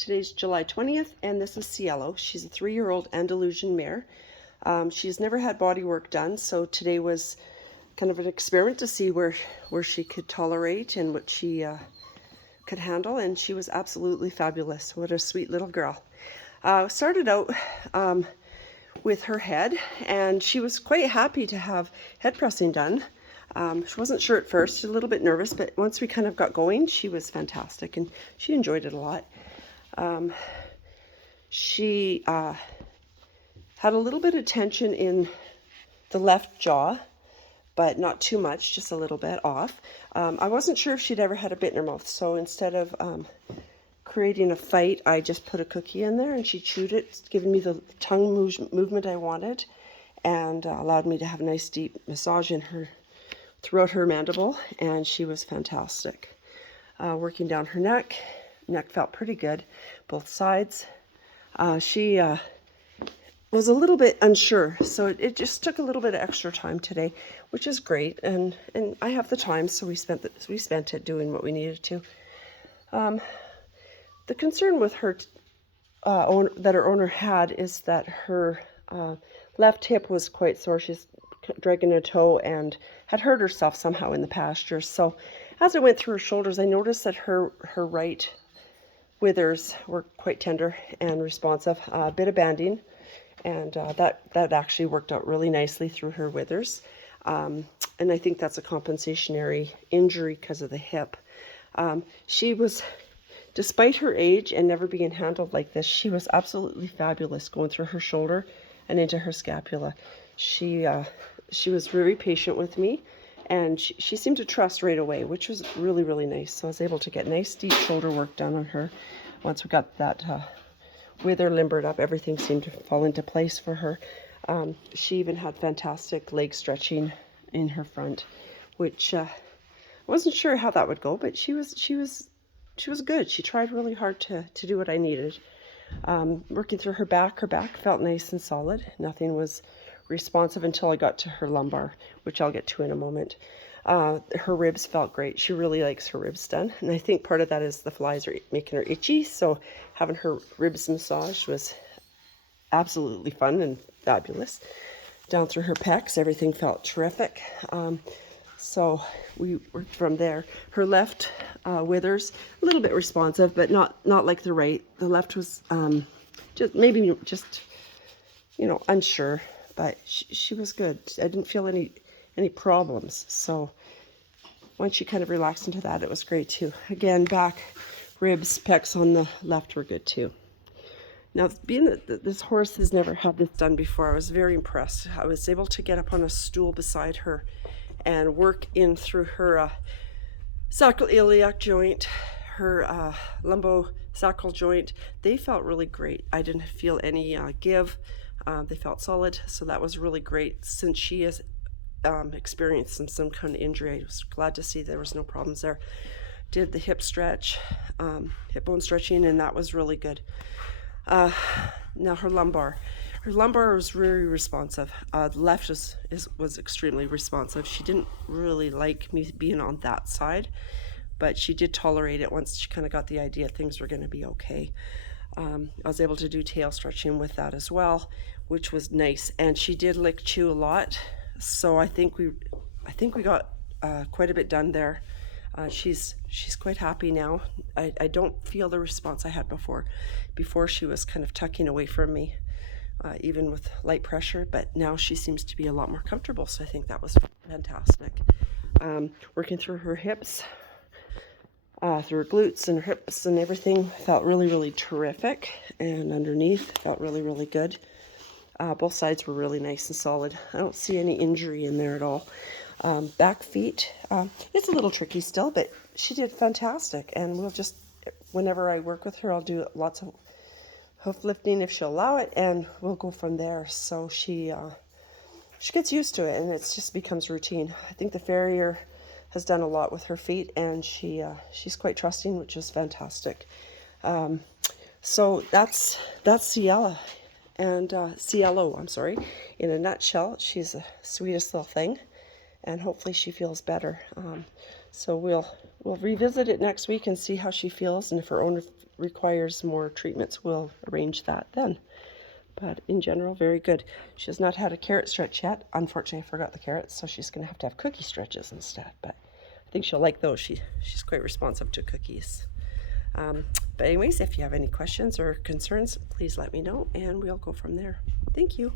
Today's July 20th, and this is Cielo. She's a 3-year-old Andalusian mare. She's never had body work done, so today was kind of an experiment to see where she could tolerate and what she could handle, and she was absolutely fabulous. What a sweet little girl. Started out with her head, and she was quite happy to have head pressing done. She wasn't sure at first, a little bit nervous, but once we kind of got going, she was fantastic, and she enjoyed it a lot. She had a little bit of tension in the left jaw, but not too much, just a little bit off. I wasn't sure if she'd ever had a bit in her mouth, so instead of creating a fight, I just put a cookie in there and she chewed it, giving me the tongue movement I wanted, and allowed me to have a nice deep massage in her throughout her mandible, and she was fantastic. Working down her neck felt pretty good, both sides. She was a little bit unsure, so it just took a little bit of extra time today, which is great, and I have the time, so we spent it doing what we needed to. The concern with her that her owner had is that her left hip was quite sore. She's dragging a toe and had hurt herself somehow in the pasture. So as I went through her shoulders, I noticed that her right withers were quite tender and responsive. A bit of banding, and that actually worked out really nicely through her withers. And I think that's a compensationary injury because of the hip. She was, despite her age and never being handled like this, she was absolutely fabulous going through her shoulder and into her scapula. She was very patient with me, and she seemed to trust right away, which was really, really nice. So I was able to get nice deep shoulder work done on her. Once we got that wither limbered up, everything seemed to fall into place for her. She even had fantastic leg stretching in her front, which I wasn't sure how that would go, but she was good. She tried really hard to do what I needed. Working through her back felt nice and solid. Nothing was responsive until I got to her lumbar, which I'll get to in a moment. Her ribs felt great. She really likes her ribs done, and I think part of that is the flies are making her itchy, so having her ribs massaged was absolutely fun and fabulous. Down through her pecs, everything felt terrific. So we worked from there. Her left withers, a little bit responsive, but not like the right. The left was just unsure, but she was good. I didn't feel any problems. So once she kind of relaxed into that, it was great too. Again, back, ribs, pecs on the left were good too. Now, being that this horse has never had this done before, I was very impressed. I was able to get up on a stool beside her and work in through her sacroiliac joint, her lumbosacral joint. They felt really great. I didn't feel any give. They felt solid, so that was really great. Since she has experienced some kind of injury, I was glad to see there was no problems there. Did the hip stretch, hip bone stretching, and that was really good. Now her lumbar was very responsive. The left was extremely responsive. She didn't really like me being on that side, but she did tolerate it once she kind of got the idea things were going to be okay. I was able to do tail stretching with that as well, which was nice. And she did lick chew a lot, so I think we got quite a bit done there. She's quite happy now. I don't feel the response I had before. Before she was kind of tucking away from me, even with light pressure, but now she seems to be a lot more comfortable, so I think that was fantastic. Working through her hips, through her glutes and her hips and everything felt really, really terrific, and underneath felt really, really good. Both sides were really nice and solid. I don't see any injury in there at all. Back feet, it's a little tricky still, but she did fantastic, and we'll just, whenever I work with her, I'll do lots of hoof lifting if she'll allow it, and we'll go from there. So she gets used to it, and it just becomes routine. I think the farrier has done a lot with her feet, and she's quite trusting, which is fantastic. So that's Cielo, and Cielo, I'm sorry. In a nutshell, she's the sweetest little thing, and hopefully she feels better. So we'll revisit it next week and see how she feels, and if her owner requires more treatments, we'll arrange that then. But in general, very good. She has not had a carrot stretch yet. Unfortunately, I forgot the carrots, so she's going to have cookie stretches instead. But I think she'll like those. She's quite responsive to cookies. But anyways, if you have any questions or concerns, please let me know, and we'll go from there. Thank you.